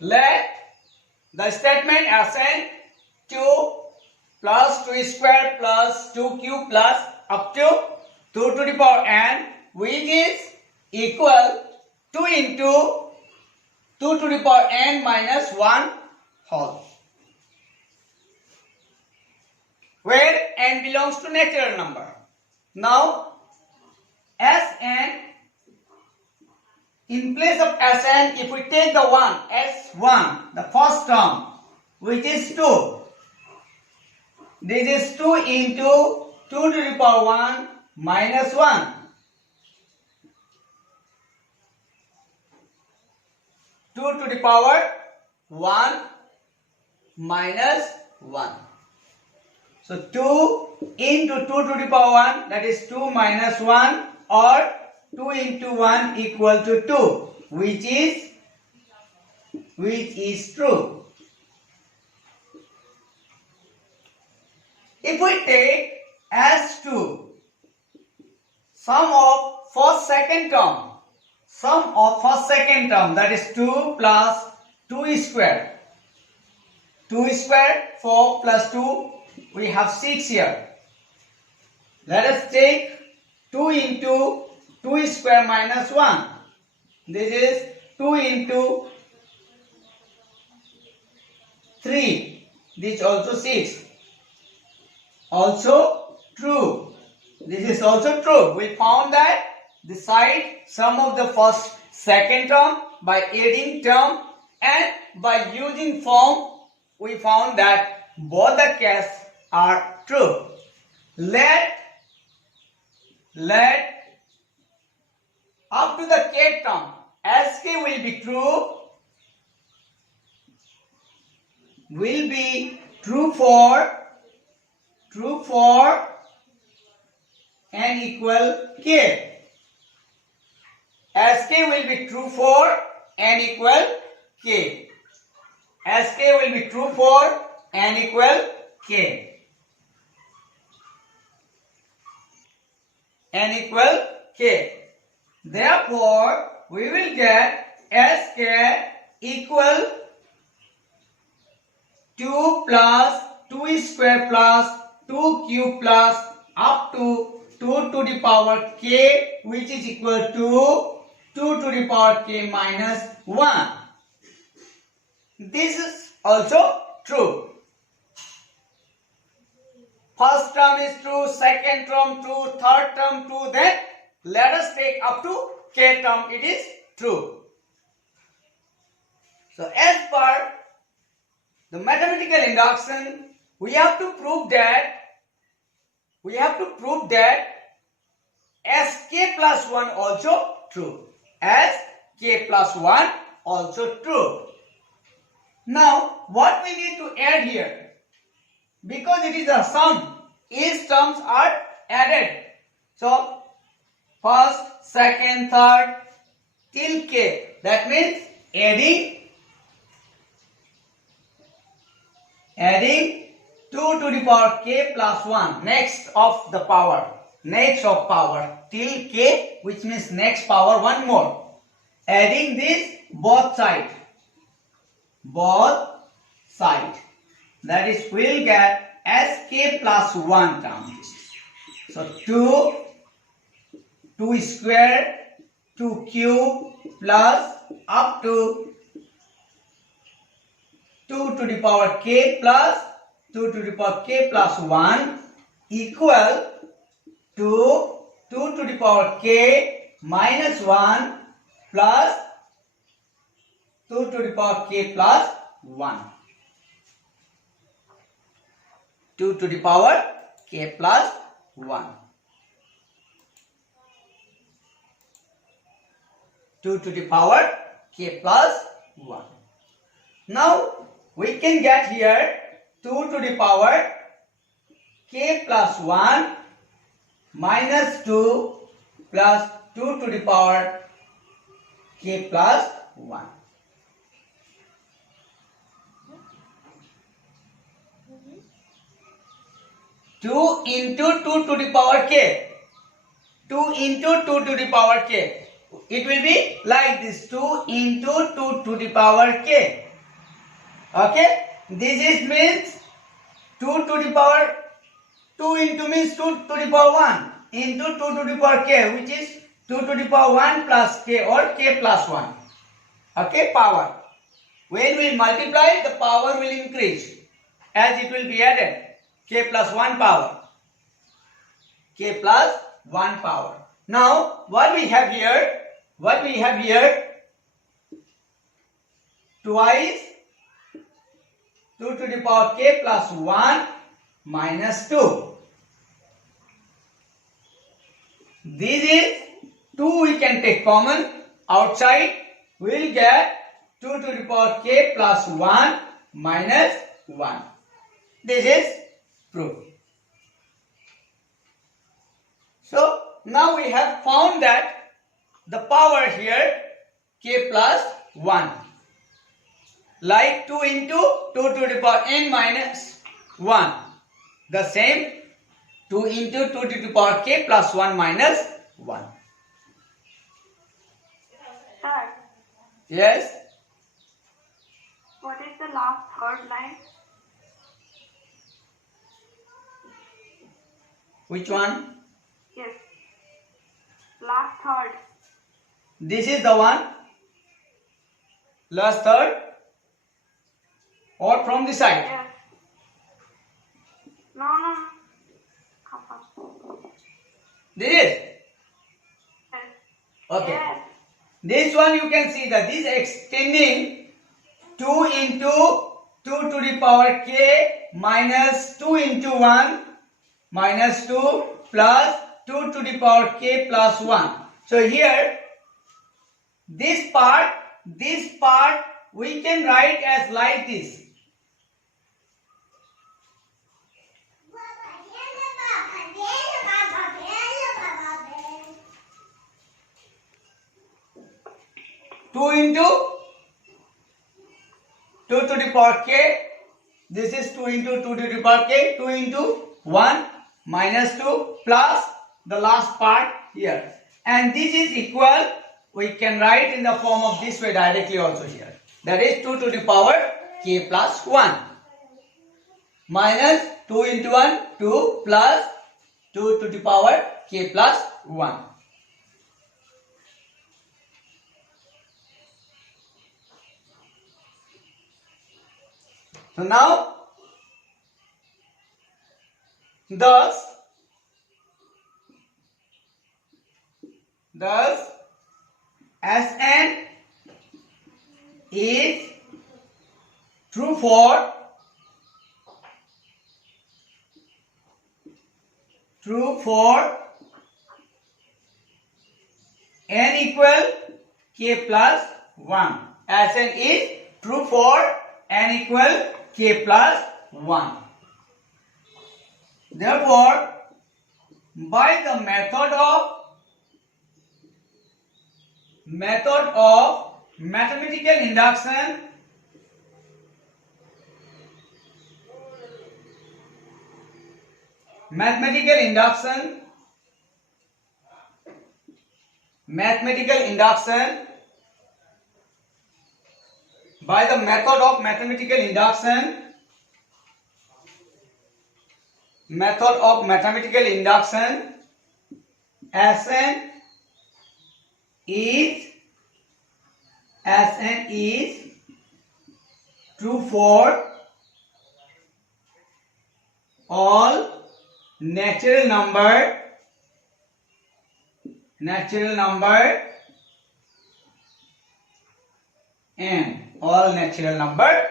Let the statement Sn 2 plus 2 square plus 2 cube plus up to 2 to the power n, which is equal 2 into 2 to the power n minus 1 whole, where n belongs to natural number. Now Sn, in place of Sn, if we take the 1, S1, the first term, which is 2, this is 2 into 2 to the power 1 minus 1. 2 to the power 1 minus 1. So 2 into 2 to the power 1, that is 2 minus 1, or 2 into 1 equal to 2, which is true. If we take as 2 sum of first second term, that is 2 plus 2 square. 2 square, 4 plus 2, we have 6 here. Let us take 2 into 2 square minus 1. This is 2 into 3. This is also 6. Also true. This is also true. We found that the sum of the first second term by adding term and by using form, we found that both the cases are true. Let up to the k term, Sk will be true for n equal k. Sk will be true for n equal k. Sk will be true for n equal k. N equal k. Therefore, we will get Sk equal 2 plus 2 square plus 2 cube plus up to 2 to the power k, which is equal to 2 to the power k minus 1. This is also true. First term is true, second term true, third term true, then let us take up to k term, it is true. So as per the mathematical induction, we have to prove that Sk plus 1 also true. Sk plus 1 also true. Now what we need to add here? Because it is a sum, each terms are added. So first, second, third till k. That means adding 2 to the power k plus 1, next of power till k, which means next power one more. Adding this both sides. That is, we will get Sk plus 1 term. So 2 square, 2 cube plus up to 2 to the power k plus 2 to the power k plus 1 equal to 2 to the power k minus 1 plus 2 to the power k plus 1. 2 to the power k plus 1. 2 to the power k plus 1. Now we can get here 2 to the power k plus 1 minus 2 plus 2 to the power k plus 1. 2 into 2 to the power k. 2 into 2 to the power k. It will be like this, 2 into 2 to the power k. Okay, this is means 2 to the power 2 into means 2 to the power 1 into 2 to the power k, which is 2 to the power 1 plus k or k plus 1. Okay, power. When we multiply, the power will increase as it will be added. K plus 1 power. K plus 1 power. Now, what we have here? What we have here? Twice 2 to the power k plus 1 minus 2. This is 2 we can take common. Outside we will get 2 to the power k plus 1 minus 1. This is proof. So now we have found that the power here k plus 1. Like 2 into 2 to the power n minus 1. The same 2 into 2 to the power k plus 1 minus 1. Sir, Yes? what is the last third line? Which one? Yes. Last third. This is the one. Last third. Or from the side. Yes. No. This is. Yes. Okay. Yes. This one you can see that this extending 2 into 2 to the power k minus 2 into 1 minus 2 plus 2 to the power k plus 1. So here this part we can write as like this. Two into 2 to the power k. This is 2 into 2 to the power k. 2 into 1 minus 2 plus the last part here. And this is equal. We can write in the form of this way directly also here. That is 2 to the power k plus 1 minus 2 into 1 2 plus 2 to the power k plus 1. So now, thus Sn is true for n equal k plus 1. Sn is true for n equal k plus 1. Therefore, by the method of mathematical induction, by the method of mathematical induction, Sn is true for all natural number n, all natural number